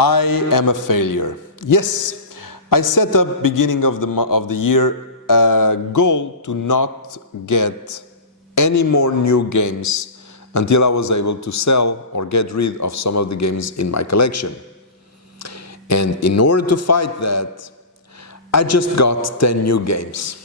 I am a failure. Yes, I set up beginning of the year a goal to not get any more new games until I was able to sell or get rid of some of the games in my collection. And in order to fight that, I just got 10 new games.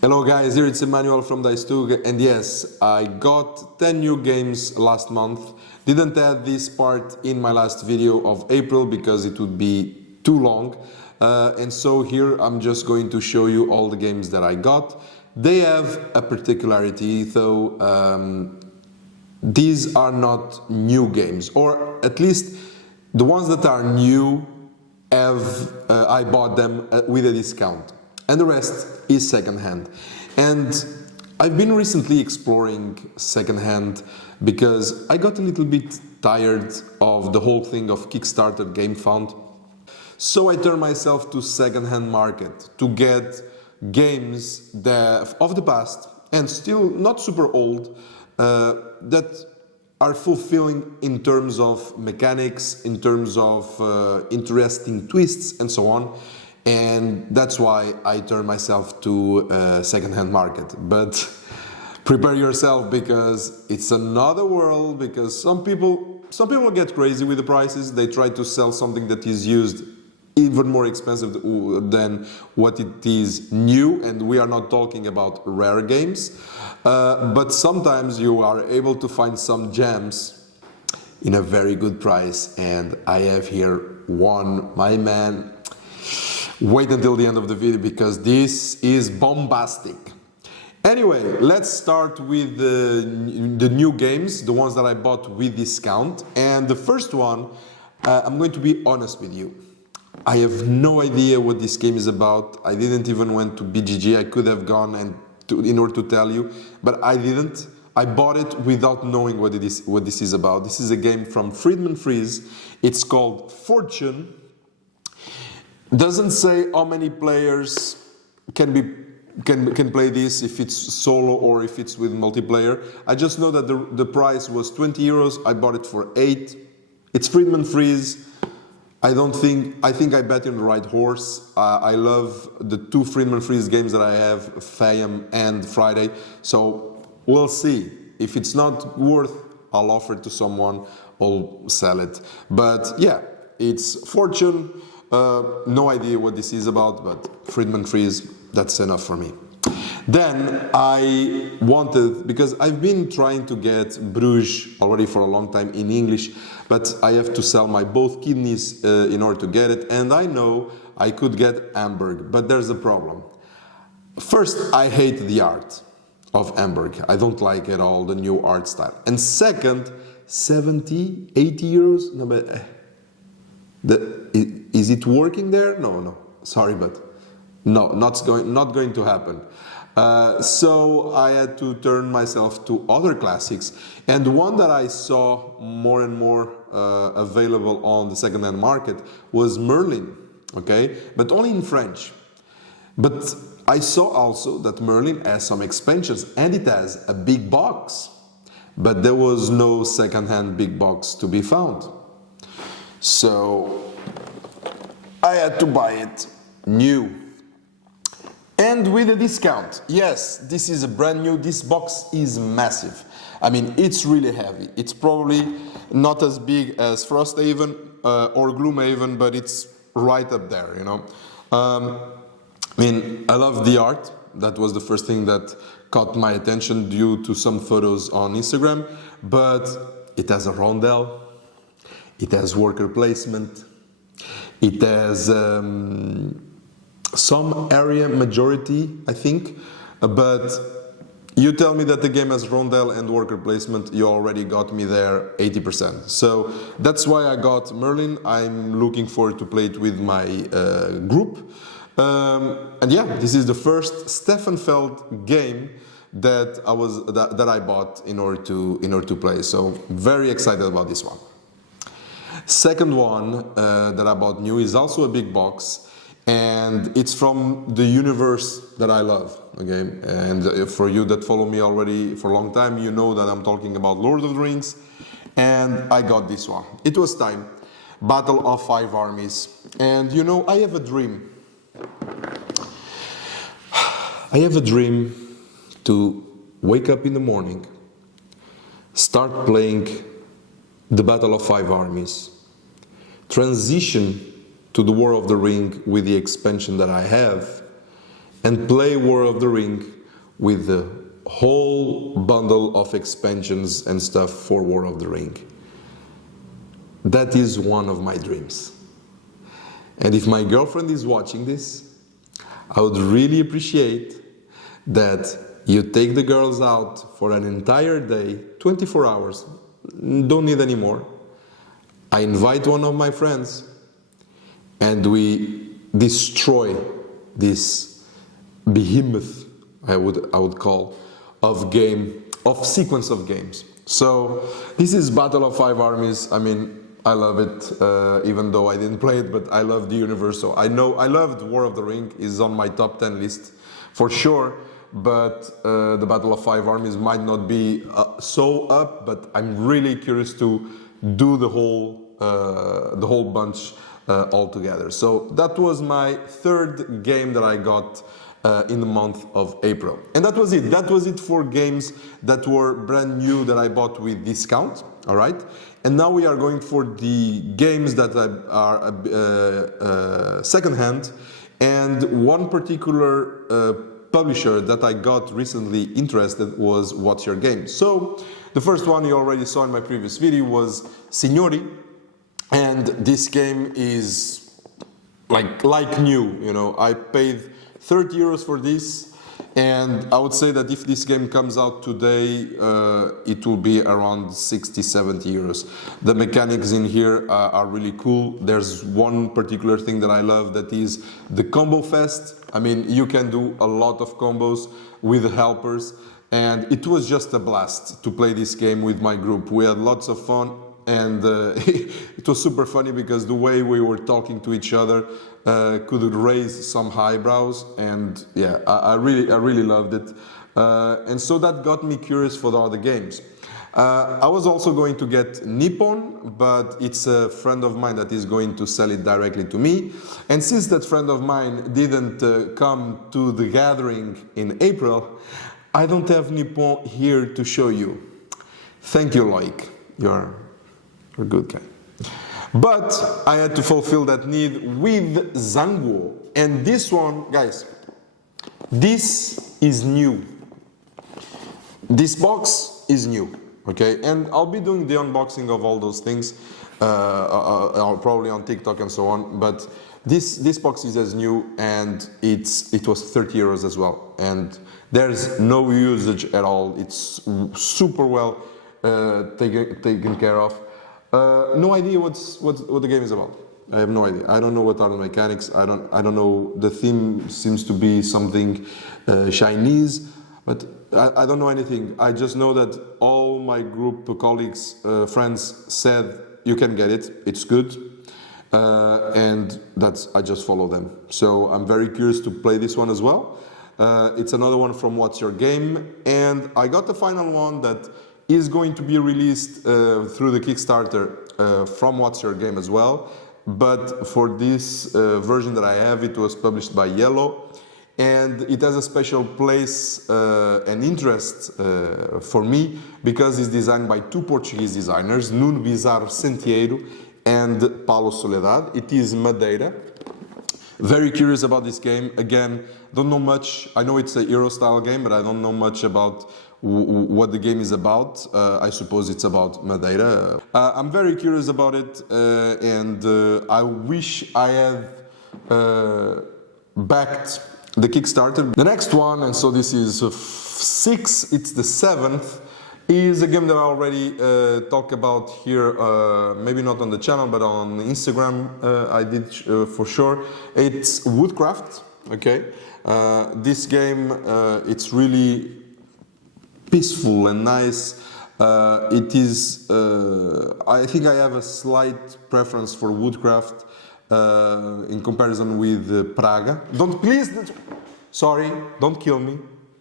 Hello guys, here it's Emmanuel from Dicetug, and yes, I got 10 new games last month. Didn't add this part in my last video of April because it would be too long. And so here I'm just going to show you all the games that I got. They have a particularity, though these are not new games, or at least the ones that are new I bought them with a discount. And the rest is secondhand. And I've been recently exploring secondhand because I got a little bit tired of the whole thing of Kickstarter Game Found. So I turned myself to secondhand market to get games of the past and still not super old that are fulfilling in terms of mechanics, in terms of interesting twists and so on. And that's why I turn myself to secondhand market. But prepare yourself because it's another world, because some people get crazy with the prices. They try to sell something that is used even more expensive than what it is new, and we are not talking about rare games. But sometimes you are able to find some gems in a very good price, and I have here one, my man. Wait until the end of the video because this is bombastic. Anyway, let's start with the new games, the ones that I bought with discount. And the first one, I'm going to be honest with you. I have no idea what this game is about. I didn't even went to BGG. I could have gone in order to tell you, but I didn't. I bought it without knowing what this is about. This is a game from Friedemann, Friese. It's called Fortune. Doesn't say how many players can play this, if it's solo or if it's with multiplayer. I just know that the price was 20 euros. I bought it for 8. It's Friedemann Friese. I think I bet on the right horse. I love the two Friedemann Friese games that I have, Fayam and Friday. So we'll see. If it's not worth, I'll offer it to someone, I'll sell it. But yeah, it's Fortune. No idea what this is about, but Friedemann Friese, that's enough for me. Then I wanted, because I've been trying to get Bruges already for a long time in English, but I have to sell my both kidneys in order to get it, and I know I could get Hamburg, but there's a problem. First, I hate the art of Hamburg. I don't like at all the new art style. And second, 70, 80 euros? No, but is it working there? No, sorry, but no, not going to happen. So I had to turn myself to other classics, and the one that I saw more and more available on the second-hand market was Merlin, okay, but only in French. But I saw also that Merlin has some expansions, and it has a big box, but there was no second-hand big box to be found. So I had to buy it new. And with a discount. Yes, this is a brand new, this box is massive. I mean, it's really heavy. It's probably not as big as Frosthaven or Gloomhaven, but it's right up there, you know. I mean, I love the art. That was the first thing that caught my attention due to some photos on Instagram. But it has a rondel, it has worker placement, it has some area majority, I think, but you tell me that the game has rondel and worker placement, you already got me there 80%. So that's why I got Merlin. I'm looking forward to play it with my group. And yeah, this is the first Steffenfeld game that I bought in order to play. So very excited about this one. Second one that I bought new is also a big box. and it's from the universe that I love, okay? And for you that follow me already for a long time, you know that I'm talking about Lord of the Rings, and I got this one. It was time. Battle of Five Armies. And you know, I have a dream. I have a dream to wake up in the morning, start playing the Battle of Five Armies, transition to the War of the Ring with the expansion that I have, and play War of the Ring with the whole bundle of expansions and stuff for War of the Ring. That is one of my dreams. And if my girlfriend is watching this, I would really appreciate that you take the girls out for an entire day, 24 hours, don't need any more. I invite one of my friends and we destroy this behemoth, I would call, of sequence of games. So this is Battle of Five Armies. I mean, I love it, even though I didn't play it, but I love the universe. So I know I loved War of the Ring, is on my top 10 list for sure. But the Battle of Five Armies might not be so up, but I'm really curious to do the whole bunch all together. So that was my third game that I got in the month of April. And that was it. That was it for games that were brand new that I bought with discount. All right. And now we are going for the games that are second-hand. And one particular publisher that I got recently interested was What's Your Game. So the first one you already saw in my previous video was Signori, and this game is like new, you know. I paid 30 euros for this, and I would say that if this game comes out today, it will be around 60-70 euros. The mechanics in here are really cool. There's one particular thing that I love, that is the combo fest. I mean, you can do a lot of combos with helpers, and it was just a blast to play this game with my group. We had lots of fun, and it was super funny because the way we were talking to each other could raise some eyebrows, and yeah, I really loved it. And so that got me curious for the other games. I was also going to get Nippon, but it's a friend of mine that is going to sell it directly to me. And since that friend of mine didn't come to the gathering in April, I don't have Nippon here to show you. Thank you, Loic. You're a good guy. But I had to fulfill that need with Zanguo. And this one, guys, this is new. This box is new. Okay, and I'll be doing the unboxing of all those things, probably on TikTok and so on. But this box is as new, and it was 30 euros as well. And there's no usage at all. It's super well taken care of. No idea what the game is about. I have no idea. I don't know what are the mechanics. I don't know. The theme seems to be something Chinese. But I don't know anything. I just know that all my group colleagues, friends said you can get it. It's good, and I just follow them. So I'm very curious to play this one as well. It's another one from What's Your Game, and I got the final one that is going to be released through the Kickstarter from What's Your Game as well. But for this version that I have, it was published by Yellow. And it has a special place and interest for me because it's designed by two Portuguese designers, Nuno Bizarro Sentieiro and Paulo Soledad. It is Madeira. Very curious about this game. Again, don't know much. I know it's a Euro style game, but I don't know much about what the game is about. I suppose it's about Madeira. I'm very curious about it, and I wish I had backed the Kickstarter. The next one, and so this is 6, it's the 7th, is a game that I already talked about here, maybe not on the channel, but on Instagram I did for sure. It's Woodcraft, okay? This game, it's really peaceful and nice. It is, I think I have a slight preference for Woodcraft in comparison with Praga. Sorry, don't kill me.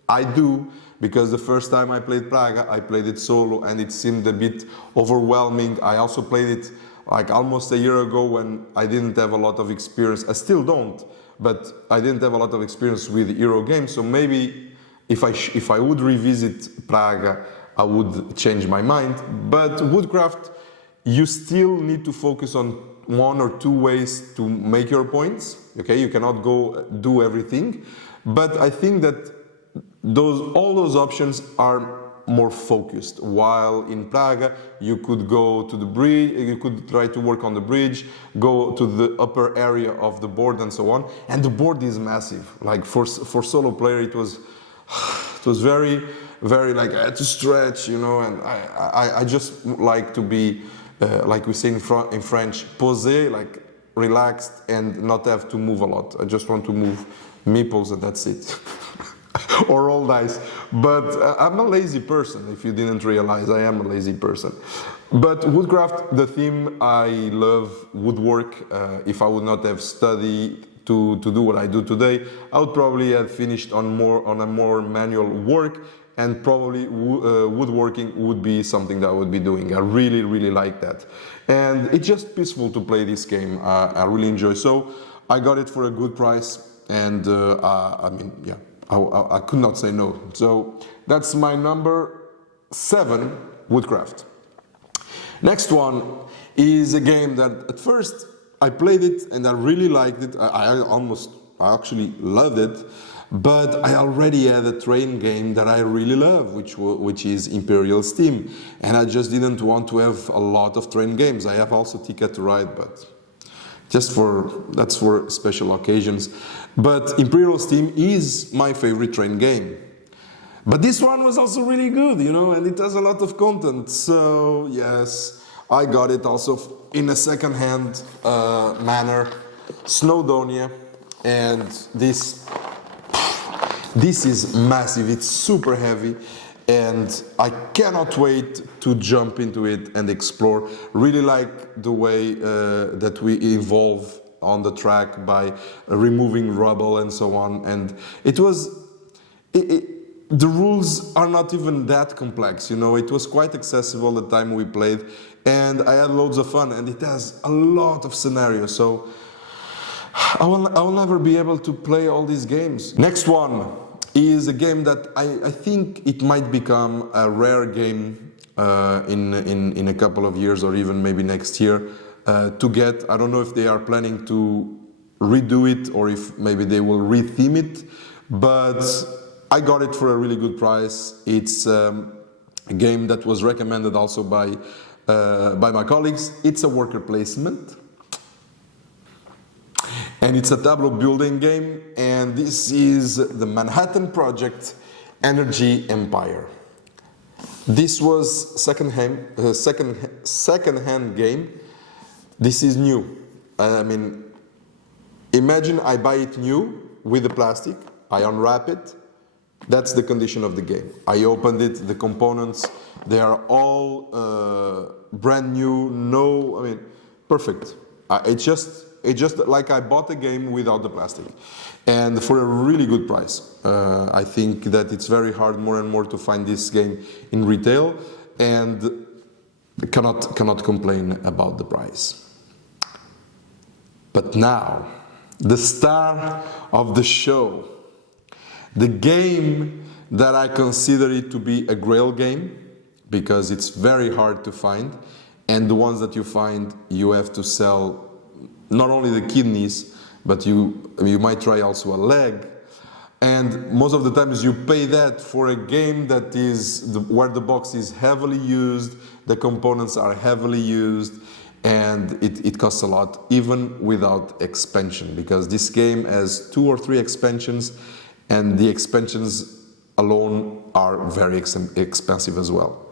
I do, because the first time I played Praga, I played it solo and it seemed a bit overwhelming. I also played it like almost a year ago when I didn't have a lot of experience. I still don't, but I didn't have a lot of experience with Euro games. So maybe if I would revisit Praga, I would change my mind. But Woodcraft, you still need to focus on one or two ways to make your points. Okay, you cannot go do everything, but I think that all those options are more focused. While in Praga, you could go to the bridge, you could try to work on the bridge, go to the upper area of the board and so on. And the board is massive. Like for solo player, it was very, very like I had to stretch, you know. And I just like to be like we say in French, posé, like relaxed and not have to move a lot. I just want to move meeples and that's it. Or roll dice. But I'm a lazy person, if you didn't realize. I am a lazy person. But Woodcraft, the theme, I love woodwork. If I would not have studied to do what I do today, I would probably have finished on a more manual work, and probably woodworking would be something that I would be doing. I really, really like that. And it's just peaceful to play this game. I really enjoy. So I got it for a good price, and I mean, yeah. I could not say no. So that's my number 7, Woodcraft. Next one is a game that at first I played it and I really liked it. I actually loved it, but I already had a train game that I really love, which is Imperial Steam, and I just didn't want to have a lot of train games. I have also Ticket to Ride, but that's for special occasions. But Imperial Steam is my favorite train game. But this one was also really good, you know, and it has a lot of content. So yes, I got it also in a second-hand manner, Snowdonia, and this is massive. It's super heavy, and I cannot wait to jump into it and explore. Really like the way that we evolve on the track by removing rubble and so on. And the rules are not even that complex, you know. It was quite accessible the time we played, and I had loads of fun, and it has a lot of scenarios. So I will never be able to play all these games. Next one is a game that I think it might become a rare game in a couple of years, or even maybe next year to get. I don't know if they are planning to redo it or if maybe they will retheme it, but I got it for a really good price. It's a game that was recommended also by my colleagues. It's a worker placement, and it's a tableau building game, and this is the Manhattan Project Energy Empire. This was second-hand game. This is new. I mean, imagine I buy it new with the plastic, I unwrap it. That's the condition of the game. I opened it, the components, they are all brand new, perfect. It's just like I bought a game without the plastic, and for a really good price. I think that it's very hard more and more to find this game in retail, and cannot complain about the price. But now, the star of the show, the game that I consider it to be a Grail game, because it's very hard to find, and the ones that you find, you have to sell not only the kidneys, but you might try also a leg, and most of the times you pay that for a game that is where the box is heavily used, the components are heavily used, and it costs a lot, even without expansion, because this game has 2 or 3 expansions, and the expansions alone are very expensive as well.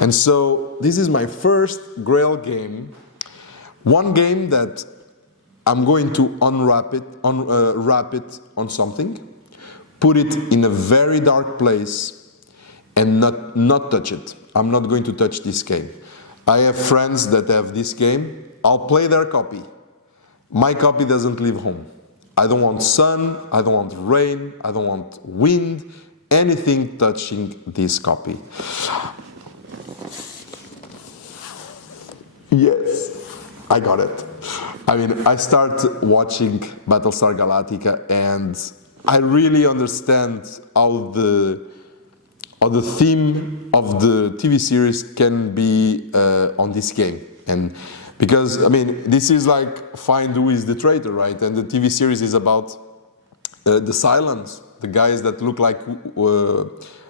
And so this is my first Grail game, one game that I'm going to wrap it on something, put it in a very dark place, and not touch it. I'm not going to touch this game. I have friends that have this game. I'll play their copy. My copy doesn't leave home. I don't want sun, I don't want rain, I don't want wind, anything touching this copy. Yes, I got it. I mean, I start watching Battlestar Galactica and I really understand how the theme of the TV series can be on this game. And because, I mean, this is like find who is the traitor, right? And the TV series is about the Cylons, the guys that look like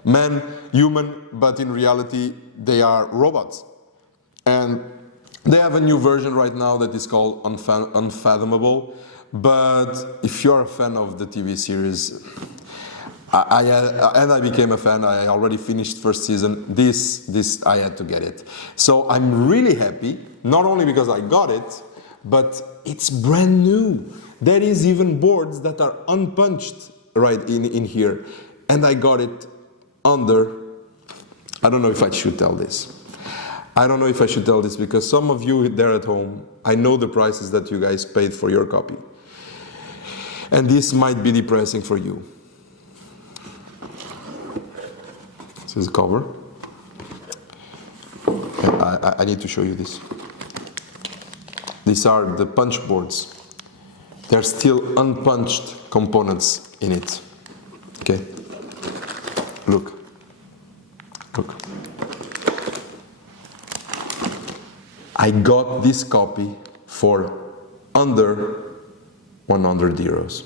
men, human, but in reality they are robots. And they have a new version right now that is called Unfathomable. But if you're a fan of the TV series, I became a fan. I already finished first season. This I had to get it. So I'm really happy, not only because I got it, but it's brand new. There is even boards that are unpunched right in here. And I got it under, I don't know if I should tell this. I don't know if I should tell this because some of you there at home, I know the prices that you guys paid for your copy. And this might be depressing for you. This is the cover. I need to show you this. These are the punch boards. There are still unpunched components in it. Okay? Look. Look. I got this copy for under 100 euros.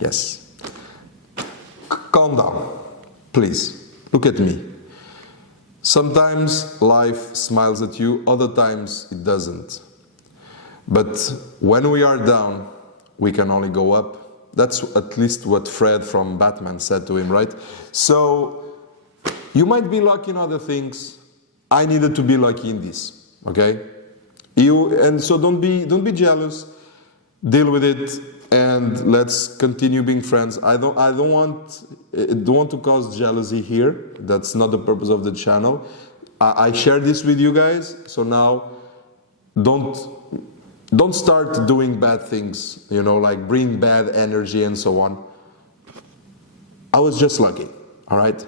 Yes. Calm down, please. Look at me. Sometimes life smiles at you, other times it doesn't. But when we are down, we can only go up. That's at least what Fred from Batman said to him, right? So you might be lucky in other things. I needed to be lucky in this. Okay, and so don't be jealous. Deal with it, and let's continue being friends. I don't want to cause jealousy here. That's not the purpose of the channel. I share this with you guys, so now don't start doing bad things. You know, like bring bad energy and so on. I was just lucky. All right.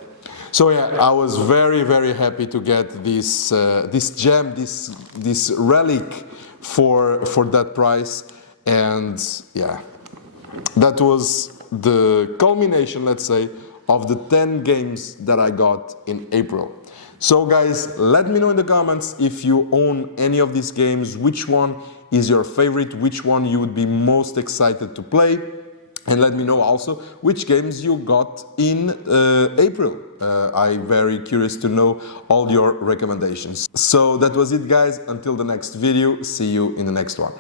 So yeah, I was very, very happy to get this gem, this relic for that price, and yeah, that was the culmination, let's say, of the 10 games that I got in April. So guys, let me know in the comments if you own any of these games, which one is your favorite, which one you would be most excited to play. And let me know also which games you got in April. I'm very curious to know all your recommendations. So that was it, guys. Until the next video, see you in the next one.